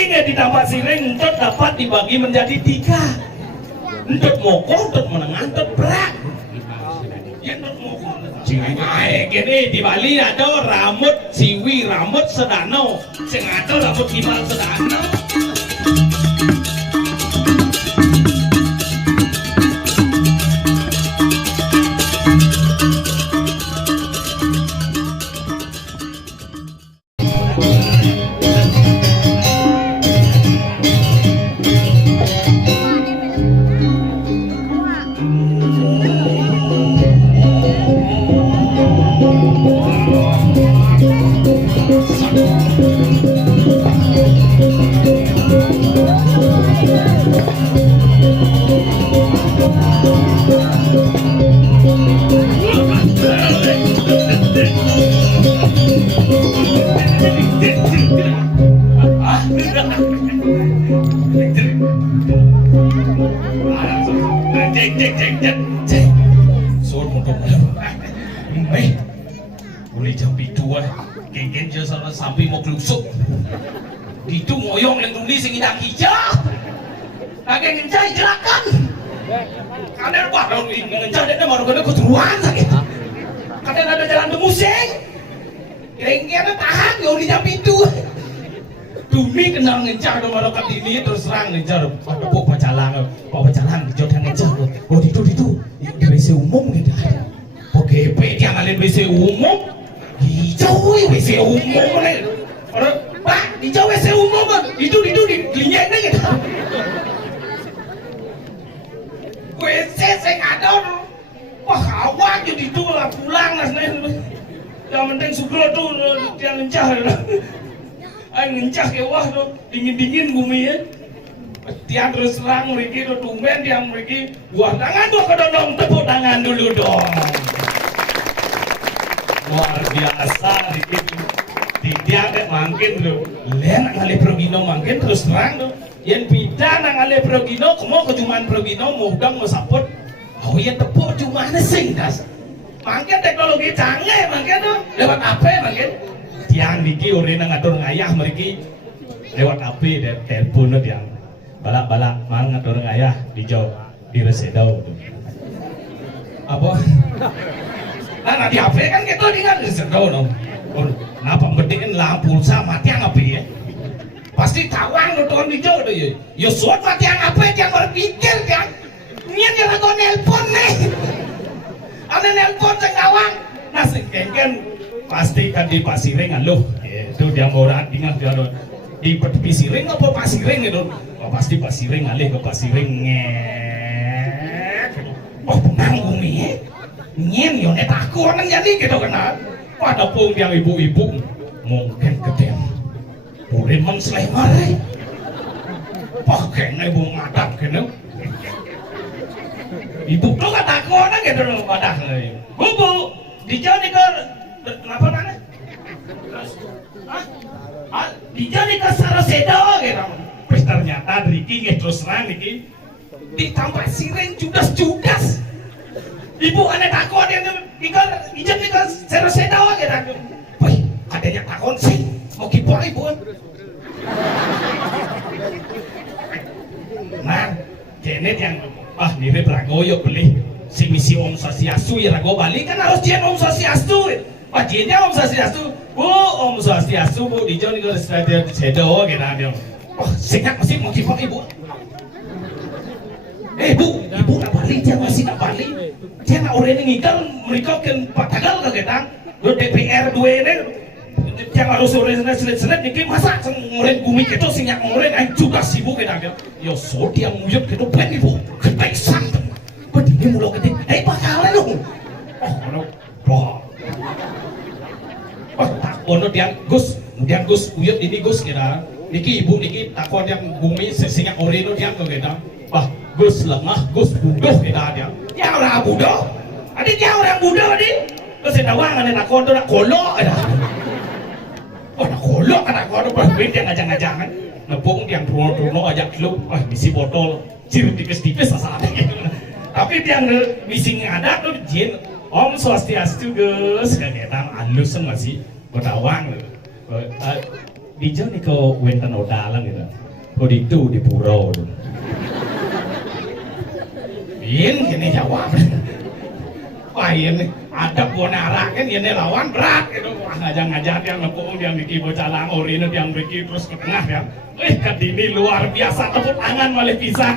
Ini ditambah siring, entut dapat dibagi menjadi 3. Entut moko, entut menengah, entut berat. Ya entut moko. Gini di Bali ada rambut siwi, rambut sedano. Sing ada rambut gimbal sedano. Boleh jam bidua, geng-geng jasa sampai mau kelusuk. Itu ngoyong yang tulis yang hidang hijau. Lagi ngencai jerakan. Kadang wah kalau ngencai dia baru kena keturuan sakit. Kadang ada jalan demuseng. Geng-gengnya tahan kalau di jam bidua. Dumi kenal ngencai dong baru kat ini terus serang ngencai. Ada pok pacalang di jodoh ngencai. Oh itu di WC umum gitu. Oke, dia ngalih WC umum. Hijau WC umum nih. Pak, hijau WC umum itu dilinyeknya gitu. WC saya ngadon. Wah, awak jadi itu lah pulang lah sebenarnya. Yang penting sugro tuh dia ngencah. Ay ngencah ke wah tuh dingin bumi ya. Tiang terus serang mereka tuh tumben tiang mereka. Buah tangan tuh ke dong, tepuk tangan dulu dong. Luar biasa di tiang dek mangkin tuh. Lihat ngalih progino mangkin terus terang tuh. Yang bida ngalih progino, kemo kejuman progino mudang mau saput. Oh iya tepuk cuma nesing das. Mangkin teknologi canggih mangkin tuh. Lewat apa mangkin? Tiang niki urina ngatur ngayah mereka. Lewat apa dan telepon tuh tiang. Balak-balak mang ngatur ngayah dijauh di Resedau tuh. Apa? Nah di HP kan gitu dengan Resedau dong. Kenapa ngedikin lampu sama tiang apa ya? Pasti tawang tuh dijauh tuh ya. Ya suat mah tiang apa tiang berpikir tiang. Nian yang aku nelpon nih. Ane nelpon sekawang. Nah sekengken pasti kan di Pasiring aloh. Itu dia mau dengan dia di Pasiring apa Pasiring itu? Oh, pasti Pasiring alih ke Pasiring ngek. Oh penang bumi nyen yo net aku orang jadi gitu kan. Pada pun yang ibu-ibu mungkin gedem Bureman Sleman pakai ibu ngadap gitu. Ibu tuh kata aku orang gitu loh pada bu dijauh nih ke kenapa mana? Dijauh nih ke Sarasedo gitu. Ternyata Riki terus terang Riki ditambah siring judas. Ibu aneh takut yang ijan nih ke Sarasedo gitu. Wih, adanya takut sih mau kipor ibu. Nah, Janet yang mirip Ragoyo beli si misi Om Swastiastu ya Rago Bali kan harus dia Om Swastiastu. Wah, dia Om Swastiastu. Bu, Om Swastiastu bu dijauh nih ke Sarasedo gitu. Oh, singkat masih mau kipok ibu. Ibu nak balik, dia masih nak balik. Dia nak orang ini ngikal, mereka kan patagal ke kita. Lo DPR 2 ini, dia harus orang selet-selet, ini masa orang bumi kita sinyak orang yang juga sibuk kita. Yo, so dia muyut kita bukan ibu, kita santan. Berdini mulu gede, pakalnya dong. Tak ono dia Gus, kemudian Gus uyut ini Gus kira. Niki ibu niki takon yang bumi sesingkat oreno dia ke kita. Wah, Gus lengah, Gus budoh kita dia. Dia orang budoh. Adi dia orang budoh adi. Terus sedawang ane takon tu nak kolok ada. Oh nak kolok kan aku ada berbeda yang ngajang-ngajangan. Nepung yang trono ajak klub, misi botol, ciri tipis-tipis asalnya. Tapi yang misi ada tuh jin Om Swastiastu Gus, kadang halus masih berdawang. Dijo nih kau wenten odalang gitu. Kau di pura. Ini jawab. Wah ini ada bonara kan ini lawan berat gitu. Wah ngajak yang ngepung yang Diki bocah langor ini yang Diki terus ke tengah ya. Kadini luar biasa tepuk tangan malah pisah.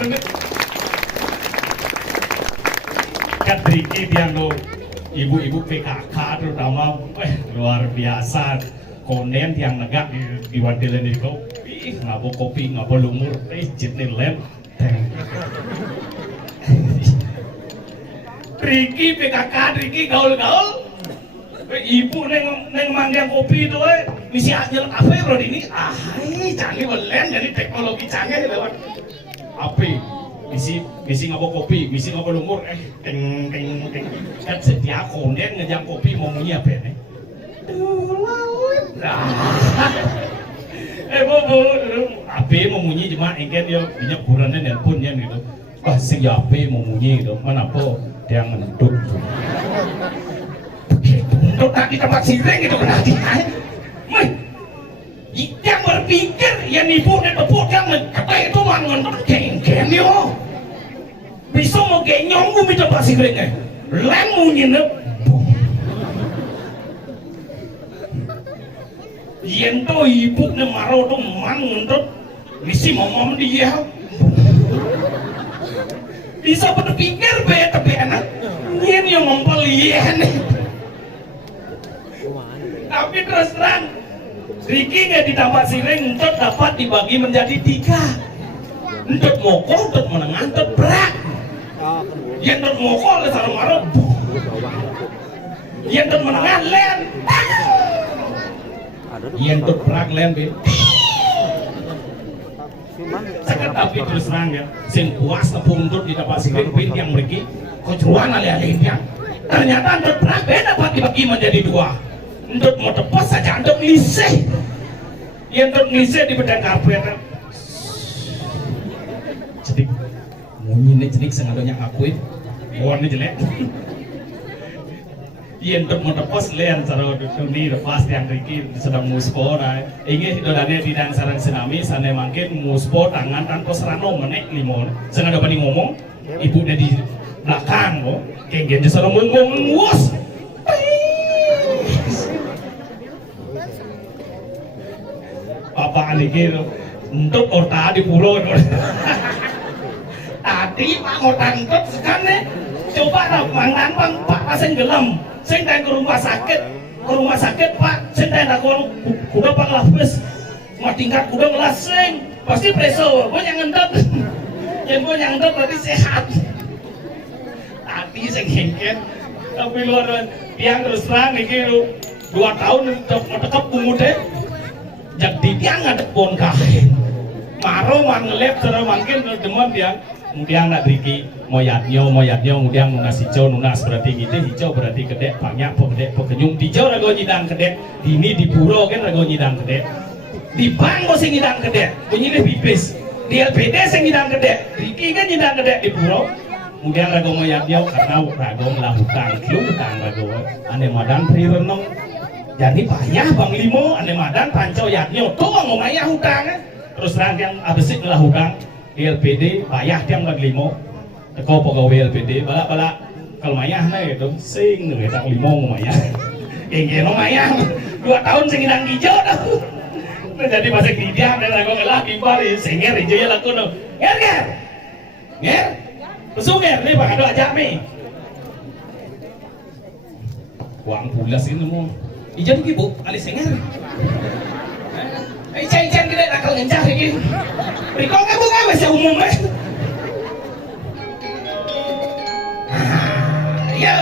Diki dia lo ibu-ibu PKK terutama luar biasa. Konen yang negak di wadilan itu. Ngabo kopi ngabo lumur. Jitni lem. Riki PKK, Riki gaul-gaul. Ibu neng manggang kopi itu, misi aja kafe bro ini. Canggih belen jadi teknologi canggih lewat. Api, misi ngapa kopi, misi ngapa lumur, teng. Kan setiap konden ngejang kopi mau bunyi apa nih? Bu, api mau bunyi cuma engken dia minyak kurannya nelpon yang gitu. Wah, sing ya api mau bunyi gitu, mana po? Dia ngentut untuk tadi tempat sireng itu berarti yang berpikir yang ibu dan tepuk yang kata itu mah ngentut geng-geng yo bisa mau genyong gue minta tempat sirengnya lem mau nyenep yang tuh ibu dan maro tuh mang ngentut misi ngomong dia bisa berpikir tapi anak ini yang mempelian tapi terus terang Riki nggak ditambah sireng untuk dapat dibagi menjadi 3 untuk mokok, untuk menengah, untuk berat yang untuk mokok oleh sarung marah yang untuk menengah len yang untuk berat len Sakit tapi terus terang ya, sing puas tepung untuk didapat sireng pin yang mereka kejuruan alih-alihnya. Ternyata untuk perang dapat dibagi menjadi 2. Untuk mau tepas saja untuk ngisih. Yang untuk ngisih di bedang karpet. Cedik, munyi cedik sengadonya akuin, warna jelek. Yang untuk mau tepas lian cara ini lepas yang Riki sedang muspor. Ini dodanya di dan sarang tsunami sana makin muspor tangan tanpa serano menek limon. Sengaja banding ngomong, ibu udah di belakang kok. Kayak gitu sarang ngomong ngos. Apaan ini? Untuk orta di pulau. Tadi Pak Orta untuk sekarang coba lah mangan bang Pak pasang gelam. Saya tanya ke rumah sakit Pak, saya tanya kuda Pak lapis, mau tingkat kuda ngelasing, pasti preso, gue yang ngentot, yang gue yang ngentot berarti sehat. Tadi saya ngengket, tapi luar yang terus terang nih 2 tahun mau tekap bungudnya, jadi dia nggak pon kain, maro mangelep cara makin teman dia. Kemudian nak Riki moyatnya kemudian nunas hijau nunas berarti gitu hijau berarti kedek banyak pedek pekenyung hijau rago nyidang kedek ini di puro kan rago nyidang kedek di bangko sing nyidang kedek bunyi deh pipis di LPD sing nyidang kedek Riki kan nyidang kedek di puro kemudian rago moyatnya karena rago melakukan hutang rago ane madan pri renong jadi payah bang limo ane madan panco yatnya tuh ngomongnya hutang terus rangkaian abisik melakukan LPD payah tiang bagi limo teko pegawai LPD balak kalau mayah nah itu sing nih tak limo mayah kayak mayah 2 tahun sing hidang hijau dah jadi pasang didiam dan aku ngelah kimpar singer hijau ya laku no nger pesunger nih pak ada aja mi uang pulas ini mau ijan kibu alis singer Ican kita nakal ngencah lagi. Riko kamu kan masih umum kan? Yo.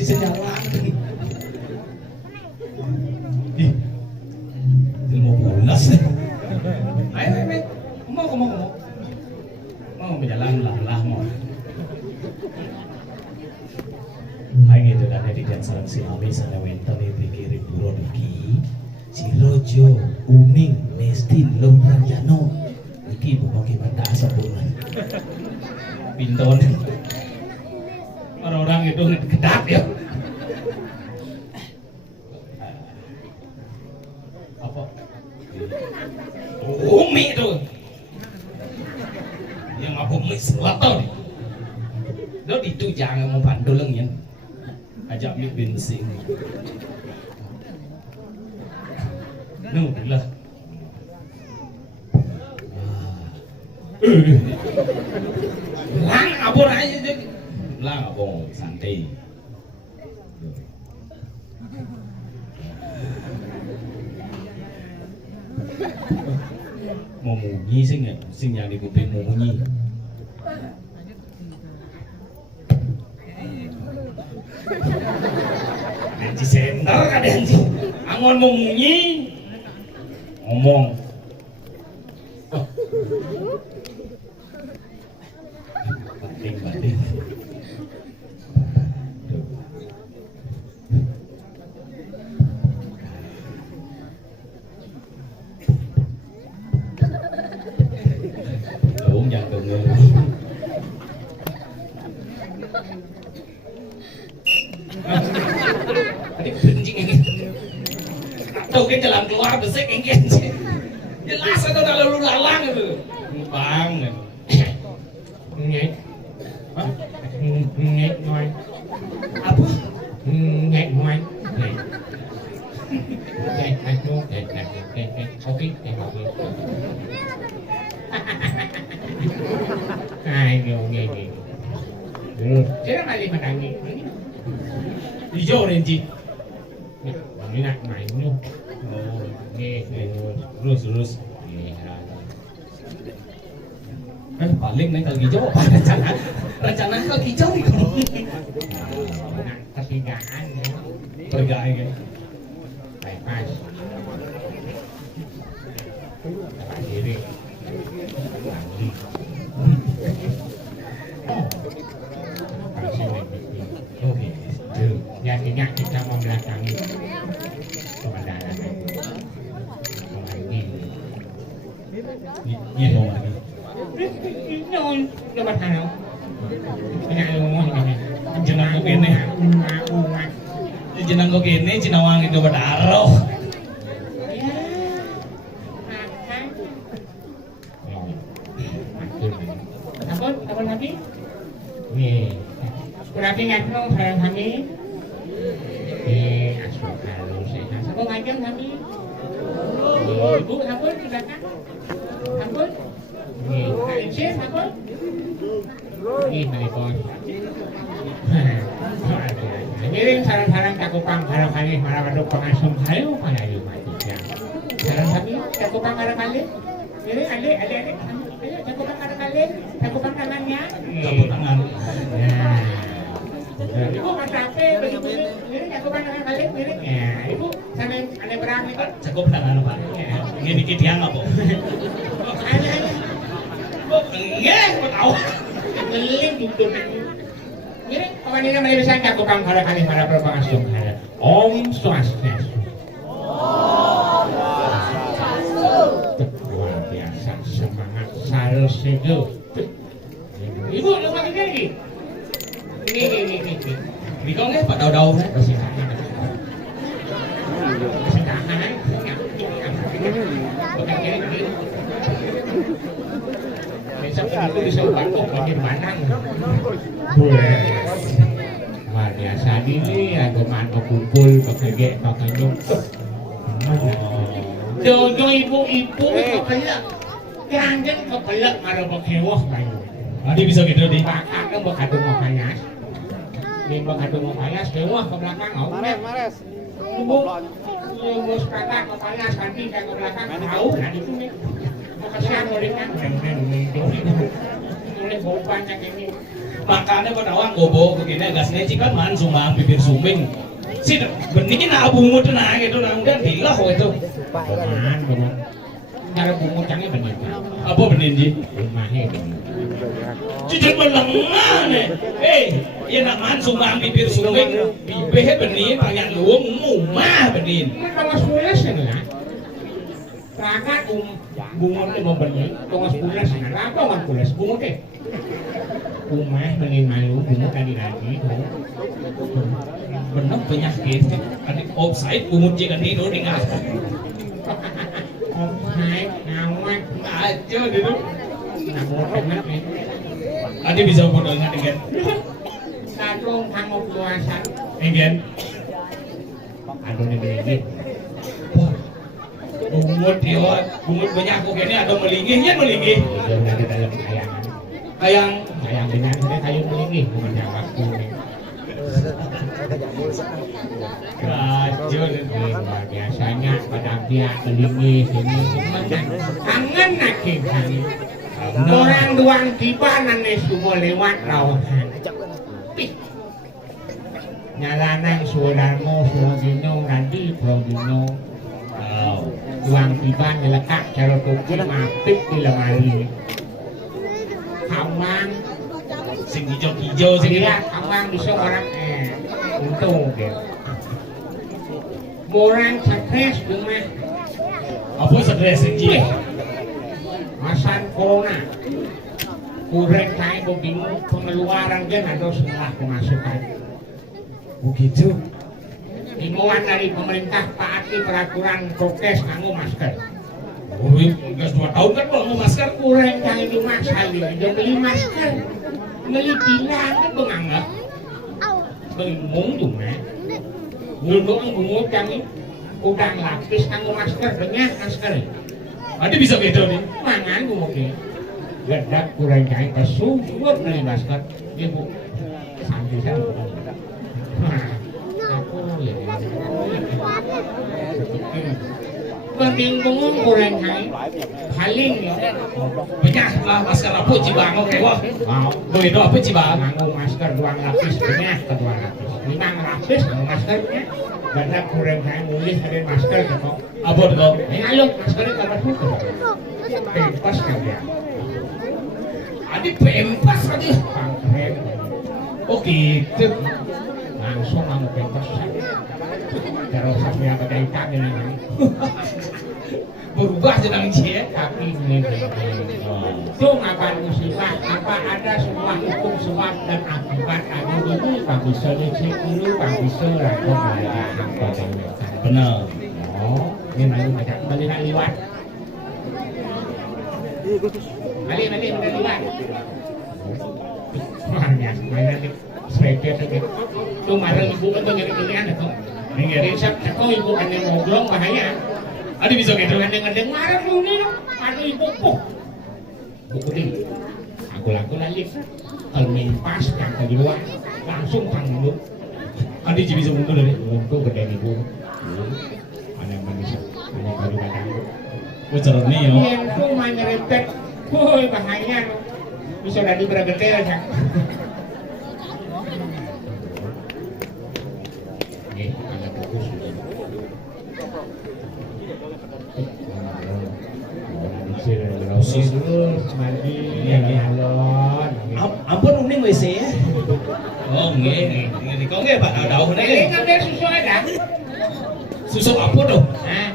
si senyawa. Ih, 15. Ayo. Mau berjalan lah mau. Ayo gitu dan di dan sarang silami sana wenten dipikirin buroduki. Si Rojo, Uning, Nestin, Lom Ranjano. Iki bukan gimana asap bulan. Pinton. Orang-orang itu kedap ya. Apa? Umi itu. Yang apa Umi selatan. Đó đi tu jangan mau pandu lengnya. Ajak mi bensin. Lah. Lang abon aja je. Lang abon santai. Mau munyi sih nggak? Sing yang dikuping mau munyi. Nanti sender kan nanti. Angon mau munyi. Ngomong. Oh. Batin. Uống nhận được người. Ini kencing ini. Tuh kita jalan keluar besek engken sih. Jelas itu udah lalu lalang itu. Bang. Ngek. Hah? Ngek ngoy. Apa? Ngek ngoy. Ngek aku. Oke. Ayo ngek. Jangan kali menangis. Hijau renci. Ini nak main lu. Oh, terus. Paling naik kali hijau apa rencana kali hijau itu. Ketigaan. Pergaan kan. Bypass. Diri. Oke. Yang ingat kita mau belakangi kebenaran ini mau lagi nó bắt nào jenang kok kene jenang kok kene Cinawang itu badaro apa lagi nih berarti ngatno barang kami asuh halus sehat sapa ngajeng kami ibu sampun silakan sampun nggih kalih sampun nggih menipun ngiring sarang-sarang Cakupang barangkali marawadu pangasum hayu panayu mati sarang kami Cakupang barangkali ngiring adik ayo Cakupang barangkali Cakupang tangannya Cakupang tangan Ibu masape begitu ini Cakupang tangan kali ngiring ya ibu sampai ada berang itu Cakup tangan Pak ini dikit yang apa nggak tahu ngeling gitu ini pemandina melirisan Cakupang barangkali para berpangasum Om Swastiastu luar biasa semangat salus itu ibu lu makin lagi ini bikongnya Pak Daud kasih tangan bukan kiri besok itu bisa bantu makin manang luar biasa ini aku mantu kumpul pakai nyumput Jojo ibu kepelak kangen kepelak marah bakewah kayu tadi bisa gitu di kakak kan bakadu mau panas ini bakadu mau panas kewah ke belakang mares ibu sepakat mau panas nanti ke belakang tahu nah itu nih mau kasihan orang kan oleh bau banyak ini Makanya pada awang gobo begini gasnya cikan man sumbang bibir sumbing. Si benih na bungut na gitu na udah dilah itu. Man, bungut. Cara bungut canggih benih. Apa benih ji? Rumahnya. Cuci melengah nih. Ya nak man sumbang bibir sumbing. Bibir benih banyak luang mumah benih. Kalau sules ya lah. Rakat bungut itu mau benih. Kalau sules ya lah. Apa kan sules bungut eh? Umah benih malu bungut tadi lagi. Benar penyakit kan offside bungut jangan tidur di ngas Offside ngawat aja gitu ngawat banget nih ada bisa bodoh nggak dengan kadung tanggup luasan dengan aduh nih begini bungut banyak kok ini ada melingihnya melingih itu udah di dalam kayangan kayang benar ini kayu melingih bukan yang waktu nih kacau biasanya pada dia melingih ini kangen lagi kangen orang doang tiba nanti semua lewat lautan nyalanan Sudarmo Sugino nanti Progino doang tiba nyelekat cara tukul mapit di lemari kamang sing hijau-hijau sing dia kamang bisa orang untung gitu orang stres rumah apa stres sing ji masan corona kurang saya bingung pengeluaran kan ada setelah pemasukan begitu himbauan dari pemerintah taati peraturan prokes nganggo masker. Wih, gas 2 tahun kan mau masker Kurang kali di masa dia beli masker, beli bilang kan penganggap, bingung cuma. Dulu ang bungut kami, udang lapis nganggo masker, banyak masker. ada bisa gitu nih Mangan bungut ni, gadak kurang kali kesugut beli masker, ibu sambil saya. Aku ya. Penting bungut kurang kali, paling ya. banyak lah masker apa cibang oke wah Wow. boleh itu apa cibang Nganggo masker 2 lapis banyak ke 2 lapis. 5 lapis nganggo maskernya. Gadak kurang kali mulih ada masker gitu. apa itu Ayo maskernya kabar itu. Pas kali ya. ada pempas aja Pangkren oh gitu langsung mau pentas terus sampai apa dari kami ini berubah jenang cie tapi ini itu ngapain musibah apa ada sebuah hukum sebab dan akibat ada ini Pak bisa dicek dulu Pak bisa langsung belajar benar oh ini lalu macam beli liwat beli liwat Marnya, mainan di sepeda itu marah ibu kan tuh nyari pilihan itu jadi kok ibu kan yang ngobrol bahaya ada bisa gitu ngedeng marah lu nih ada ibu puh buku aku lagi kalau main pas yang ke luar langsung tanggung ada bisa mundur dari untuk gede ibu ada manusia ada baru datang bocoran nih yo yang tuh main nyerempet woi bahaya bisa dari beragede aja nih ada fokus mandi alon ampun uning WC ya oh nggih nggih kok nggih Pak daun ini ini ngambil susu ada susu apa tuh nah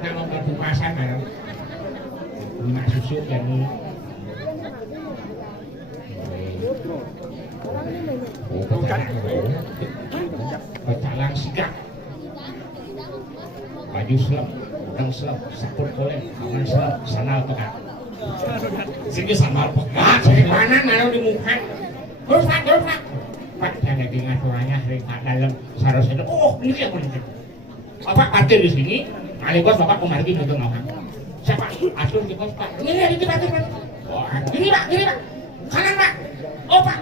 nama batu pasan ada minyak susu yang pecalang sikap baju selap udang selap sapur kolem kawan selap sandal pekat sini sandal pekat dari mana naruh di muka terus pak saya dengar suaranya ringkat dalam seharusnya oh ini yang benar bapak parkir di sini kali bos bapak kemarin untuk ngomong siapa atur di bos pak ini pak ini pak kanan pak oh pak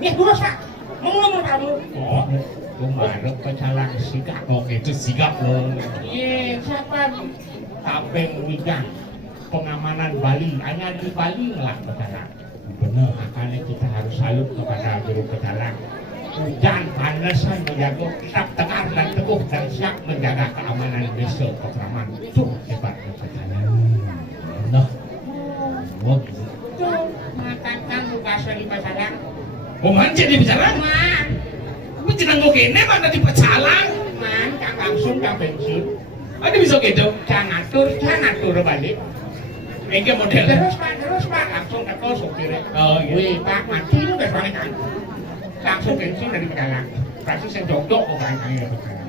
ini dulu pak ngomong kamu oh kemarin pecalang sikap oh itu sikap loh iya siapa Tapeng Widang pengamanan Bali hanya di Bali lah pecalang Benar. Makanya kita harus salut kepada juru pecalang. Hujan panasan menjaga tetap tegar dan teguh dan siap menjaga keamanan desa Pakraman. Itu hebatnya pecalang. Benar. Oh gitu. Tuh, mengatakan tugasnya di pecalang. Oh mancing di pecalang? Man, Tapi jenang gue kene mana di pecalang? man, tak langsung tak bensin. Ada bisa gitu? Jangan tur balik. Ini model. Terus pak, langsung ke kos supirnya. Oh iya. Wih pak, mati lu udah soalnya kan. Langsung bensin dari pecalang. Pasti saya jodok orang-orangnya pecalang.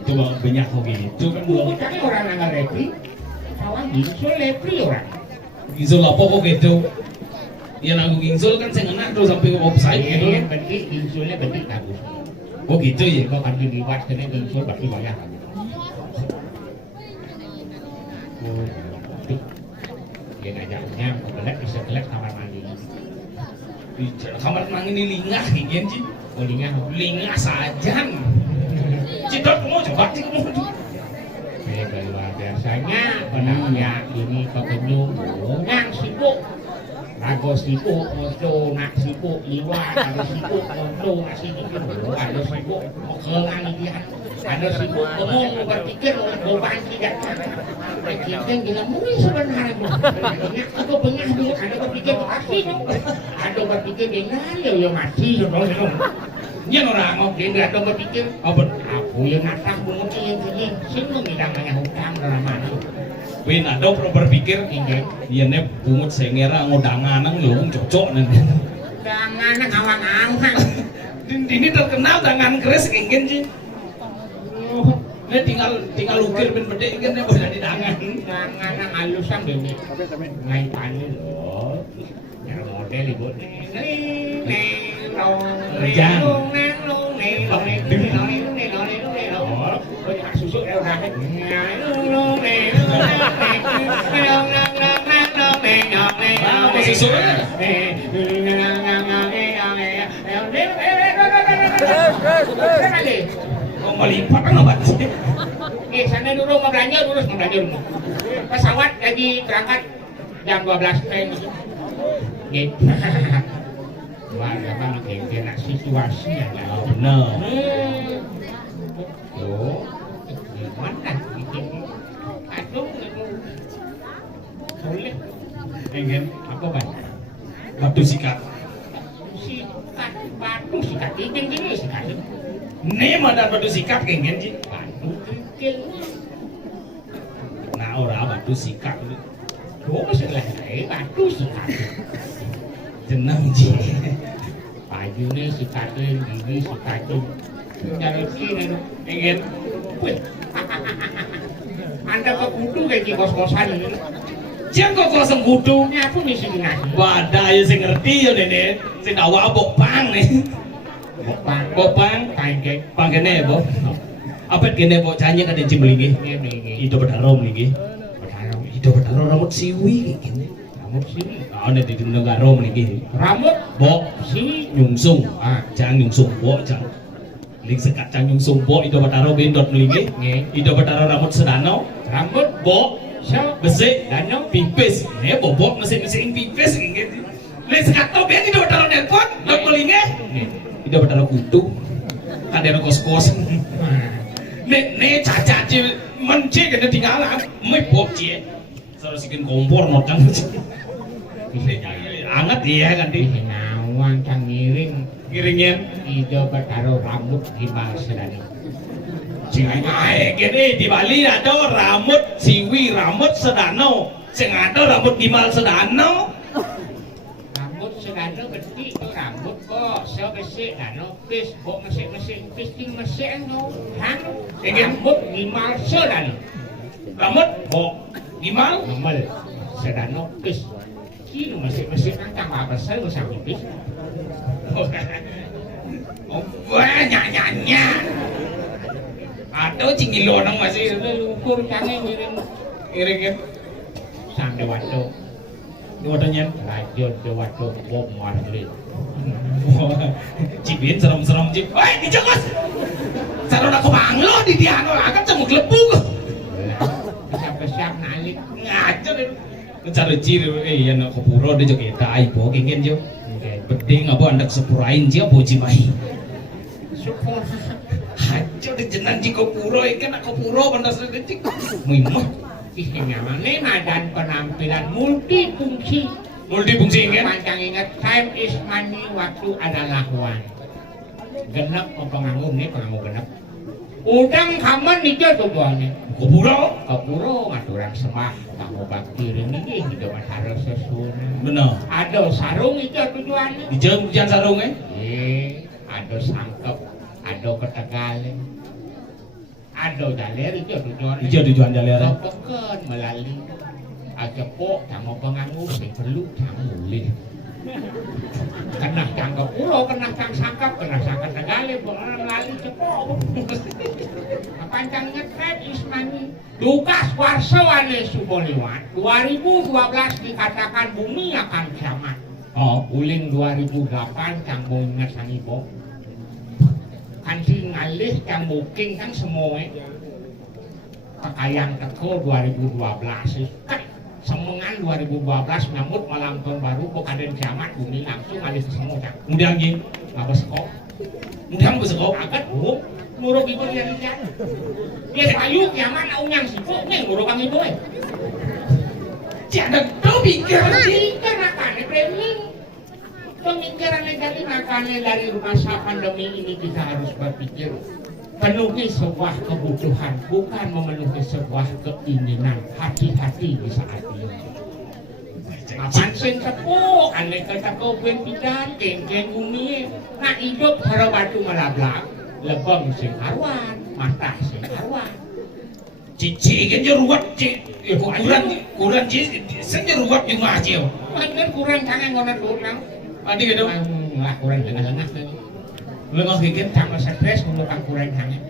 Itu bang banyak kok gitu kan Dulu bang. tadi orang nggak lepri, kawan gingsul lepri orang. Gingsul apa kok gitu? Ya nanggu gingsul kan saya ngena tuh sampai ke website gitu. Yang penting gingsulnya penting bagus. Oh gitu ya. Kalau kan diliwat kena gingsul berarti banyak. Dia ngajaknya kebelet bisa kelet kamar mandi. Di kamar nang ini lingah kayak sih. Olinya Lingah saja. Cidot mau coba sih kamu. luar biasanya penamnya ini kepenyung yang sibuk. Lagu sibuk, moto nak sibuk, liwat, ada sibuk, moto nak sibuk, ada sibuk, kelang dia, ada sibuk, ngomong berpikir, beban tidak. Kita gila mungkin sebenarnya, aku pernah dulu ada berpikir pasti, ada berpikir dengan ya mati, Iya orang mau dia nggak ada berpikir, apa? aku yang natang bunga yang sini, sini namanya hutang dalam mana. Win ada berpikir Ingat. iya nih pungut sengera ngodangan lho cocok nih. Jangan awang-awang. Ini terkenal dengan keris ingin sih. Ini tinggal ukir ben bedek kan boleh di tangan. Jangan halusan demi. Ngai pani loh. Yang model ibu susu melipat kan obat sih. Sana dulu mau belanja dulu. Pesawat lagi berangkat jam 12 tren. Gitu. Wah, bang, kena situasinya ya. Oh, benar. Tuh, gimana? Aduh, sulit. Ingin Apa bang? batu sikat. Sikat, batu sikat, gini sikat. Nih ada batu sikat ingin sih. Batu kikil. Nah orang batu sikat. Oh, selesai batu sikat. Jenang sih. Baju nih sikatin, gini sikatin. Jangan sini Ingin. Anda ke kudu kayak di kos-kosan ini. Jangan kok kosong kudu. Ini aku misi nasi. Wadah ya saya ngerti ya nenek. Saya tahu apa bang nih. Bopang, pang kene bo. Apa kene bo canya kan encim lagi. Itu berdarom lagi. Itu berdarom rambut siwi gini. Rambut sini. Ah, nanti di negara lagi. Rambut Bo, sini. nyungsung. Ah, jangan nyungsung bo, jangan. Ling sekat jangan nyungsung bo. Itu berdarom bendot lagi. Itu berdarom rambut sedano. Rambut Bo, so besi, danau, pipis. Nih bo bo mesin pipis gitu. Ling sekat to ben itu berdarom nelpon. Dot melingnya. Itu berdarom kutu. Ada kos-kos. Nek caca cie mencik kena tinggalan. Mai pop cie. Terus bikin kompor notang. Anget ya kan di. nawang kang ngiring Kiringin. ijo bertaruh rambut di Malsedani. Ay, gini di Bali ada rambut siwi, rambut sedano. Sing ada rambut gimal sedano. Rambut sedano gede itu rambut kok so besik dano pis kok mesik pis ting mesik no han rambut di Malsedani. Rambut bo gimal. Nomel sedano pis kini mesik kang apa besar besar pis. Oh, banyak. Ada cingilo nang masih Ukur kange kiringin. sampai waktu Dua tanya. rajut ke waktu bom warli. Cipin serem-serem cip. Woi, dijokos. Sarona aku manglo di diano akan cemuk lebung. Siap-siap nalik. Ngajar itu. Cara ciri ya nak kopuro dia joget tai bo kengken jo. Beding apa andak sepurain dia boji mai. Syukur. Hajo di jenan di kopuro ikan nak kopuro pantas detik. Mimah. Ini madan penampilan multifungsi. Multifungsi kan? Panjang ingat time is money, waktu adalah uang. Genep penganggung nih penganggung genep. Udang kaman itu tujuannya. Kopuro ngaturan sembah kamu bakti ini hidup harus sesuai. Benar. Ada sarung itu tujuannya. Di jalan sarung Ada sangkep, ada ketegalan. Ada jaler itu tujuannya. Iya tujuan jaler. Peken melalui ajepok kamu penganggung sing perlu kamu lih. Kena cangkep pulau, kena sangkep, kena sangkep tegale, orang lali cepok. Pancangnya trend Ismani. Lukas Warsawane Suboliwan 2012 dikatakan bumi akan kiamat. Uling 2008 kang mau ingat sang ibu. Kan sing ngalih kang booking kan semua. Pakaian teko 2012 kan semengan 2012 nyambut malam tahun baru pokaden kiamat bumi langsung alih ke semua cak. Mudah nggih. Apa sekop? Mudah besok. Agak nguruk ibu yang lihat. Dia payu kiamat unyang sipuk nih nguruk kang ibu. Jangan kau pikir Pikir makanya framing. Pemikiran negatif makanya dari masa pandemi ini kita harus berpikir penuhi sebuah kebutuhan, bukan memenuhi sebuah keinginan. Hati-hati di saat ini. Apaan sing sepuh, aneh kata kau pidan, keng-keng bumi. Nah hidup hara batu melablak, lebong sing arwan, mata sing arwan. Cici kan jeruat cik. Kurang cici, sen jeruat di masjid. Mungkin kurang kangen ngono kurang. Adik itu lah kurang lengah-lengah tadi. Lengah kikit. Tambah stres untuk kang kurang kangen.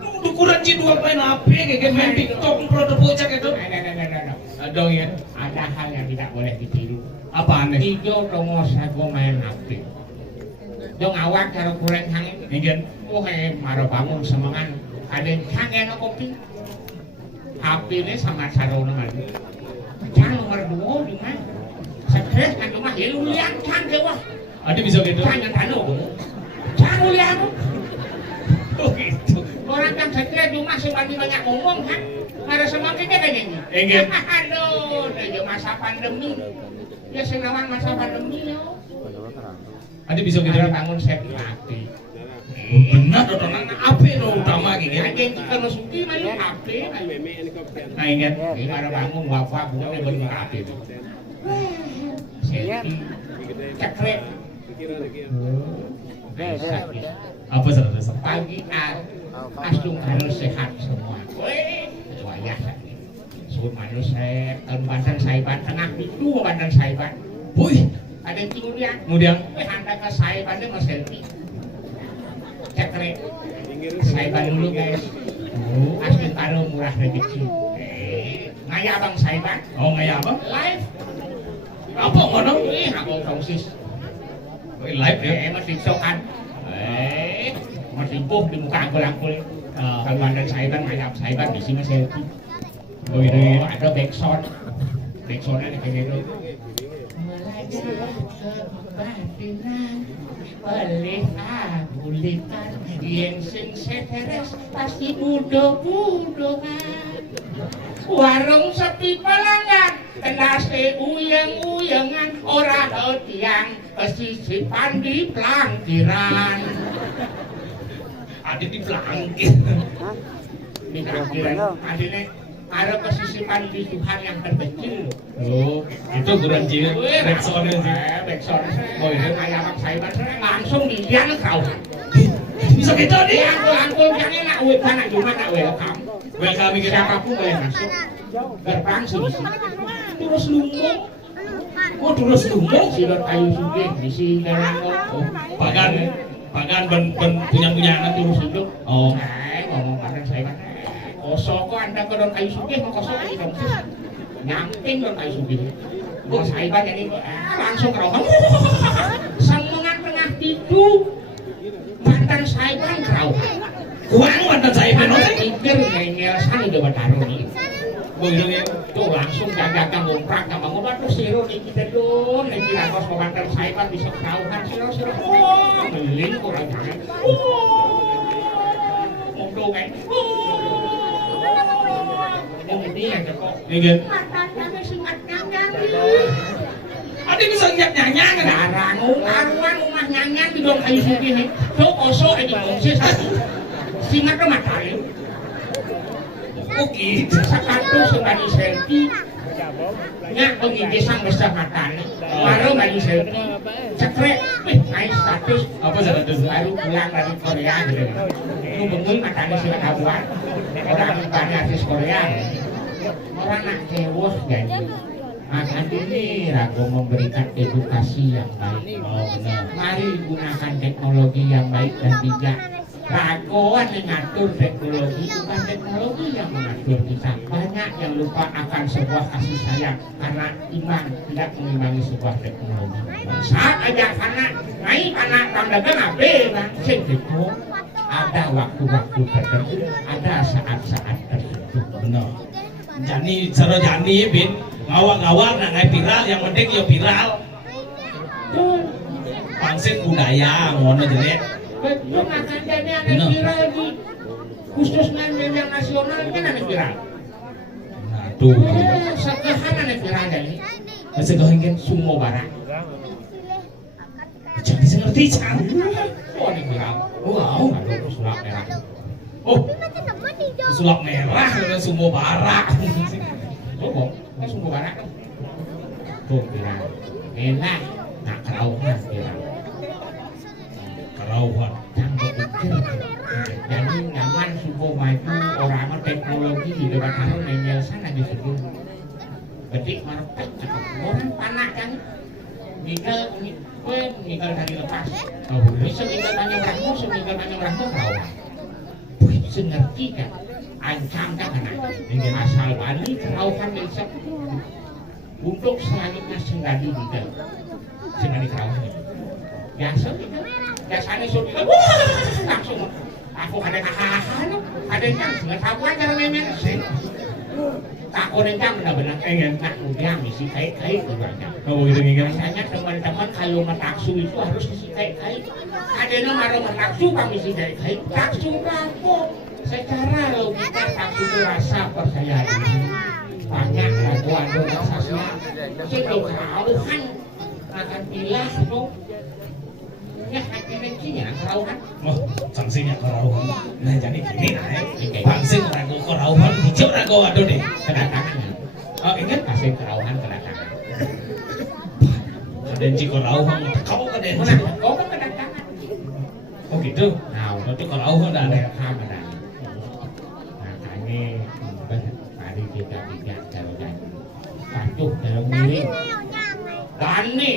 Udah kurang ci dua main HP kayak main TikTok produk bocah itu. Ada ya. Ada hal yang tidak boleh ditiru. Apa aneh? Ijo dongo sago main HP. Dong awak karo kurang kangen. Ingin. Oh maro bangun semangan. Ada kangen kopi. HP ini sama sarona lagi. Jangan nomor 2 di mana? Stres kan cuma ya lu lihat kan wah. Ada bisa gitu. Jangan tanu. Jangan lihat. Oh gitu. Orang kan stres cuma sebanding banyak ngomong kan. Ada semangatnya kayak gini. Ingin. Aduh, dari masa pandemi. Ya senawan masa pandemi yo. Ada bisa gitu. Ada bangun set mati. Benar dong, apa itu utama gini? Ada yang kita masuki main HP. Nah ingat. Ini ada bangun wafat bukannya beli HP itu. Selfie, cekrek. Apa saudara? Pagi langsung harus sehat semua. Wih, wayah sakit. Suruh manusia, bandan saiban tengah itu bandan saiban. Wih, ada yang kemudian. Anda ke saiban dia mau selfie. Cekrek. Saiban dulu guys. Asli taruh murah rezeki. Ngaya abang saiban. Oh ngaya apa? Live. Apa ngono? Aku tongsis. Live ya? Masih sokan. Masih buh di muka angkul-angkul. Kalau bandan saiban, ngayap saiban di sini selfie. Oh ini ada backsound. Backsoundnya kayak gitu. Melajah kebatinan, pelih-abulikan, yang sing seteres pasti budo-budongan. Warung sepi pelanggan, kendase uyeng-uyengan, ora tiang kesisipan di pelangkiran. ada di pelangkir. Di pelangkiran, adine ada kesisipan di Tuhan yang terkecil. Oh, itu kurang cilik. Backsoundnya sih. Backsound. Oh ini ayam saiban langsung dilihat kau. Bisa gitu nih. Angkul yang enak, mana cuma nak welcome. Welcome kita. Siapapun boleh masuk. Gerbang sini. Terus lumbung. Oh terus lumbung. Silor kayu sugih di sini Pagan punya anak terus hidup. Oh. Ngomong padang saiban. Kosong kok anda ke kayu sugih mau kosong lagi dong sih. Nyamping dong kayu sugih. Mau saiban jadi langsung kerohong. Sambungan tengah tidur. Mantan saiban kerohong. Kurang mantan saiban. Pikir ngengel sana udah bertaruh nih. Begini. Tuh langsung jajakan ngomprak sama ngobat terus siro nih kita dong nih kira kos pengantar saya kan bisa kerauhan siro oh meling kurang jangan ngomong kayak ngomong ini yang kok Ingin. matanya singkat nyanyi Ada bisa lihat nyanyi kan? darang karuan rumah nyanyi di dong kayu suki nih so kosong ini kongsi satu singkat tuh matanya Oke. satu sekali selfie nya penginjisan besar matanya baru kali selfie cekrek naik status Apa status? baru pulang dari Korea gitu lu bengul matanya sih kabuan orang banyak artis Korea orang nak kewos jadi akan ini Rago memberikan edukasi yang baik mari gunakan teknologi yang baik dan bijak Ragoan mengatur teknologi bukan teknologi yang mengatur kita banyak yang lupa akan sebuah kasih sayang karena iman tidak mengimbangi sebuah teknologi saat aja karena naik anak tanda abe langsung gitu ada waktu-waktu tertentu ada saat-saat tertentu Benar. Jani cara Jani bin ngawang-ngawang nak ngai viral yang penting ya viral. Pangsit budaya ngono jelek. betul makan jadi anak viral di khususnya media nasional kan anak viral Nah, tuh. segahan anak viral jadi Masih kau ingin semua barang jangan bisa ngerti can. oh anak viral Wow. aduh sulap merah Oh, sulap merah dan semua barak. oh kan semua barang tuh viral enak nak kerauhan viral Kerauhan. sampai pikir jadi nyaman subuh maju orang teknologi di depan harus menyelesaikan aja subuh bedik marpet orang panak kan ninggal tadi lepas bisa ninggal banyak rahmu seninggal banyak rahmu kerauhan sengerti kan ancam kan anak asal balik kerauhan bisa untuk selanjutnya senggadi ninggal senggadi kerauhan biasa ninggal biasanya sudah langsung aku ada kakak ada yang nggak tahu aja namanya sih aku nengkang benar-benar pengen nak udah misi kait-kait keluarnya Oh, gitu nih kan. biasanya teman-teman kalau metaksu itu harus misi kait-kait ada yang marah metaksu kami misi kait-kait taksu berapa secara logika taksu itu rasa percaya diri banyak lagu ada rasanya sebelum kerauhan akan pilah itu ya hati rencinya kerauhan Oh, sanksinya kerauhan. Nah, jadi gini nah. Pangsing ragu kerauhan, hijau ragu aduh deh. kedatangan Oh, ingat kasih kerauhan kedatangan kaden ci kerauhan, kau kaden. mana kau kan kedatangan Oh gitu. nah Berarti kerauhan dah ada. welcome ada makanya tadi kita tidak jalan patuh dalam diri Dani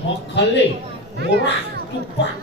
Mokali murah cepat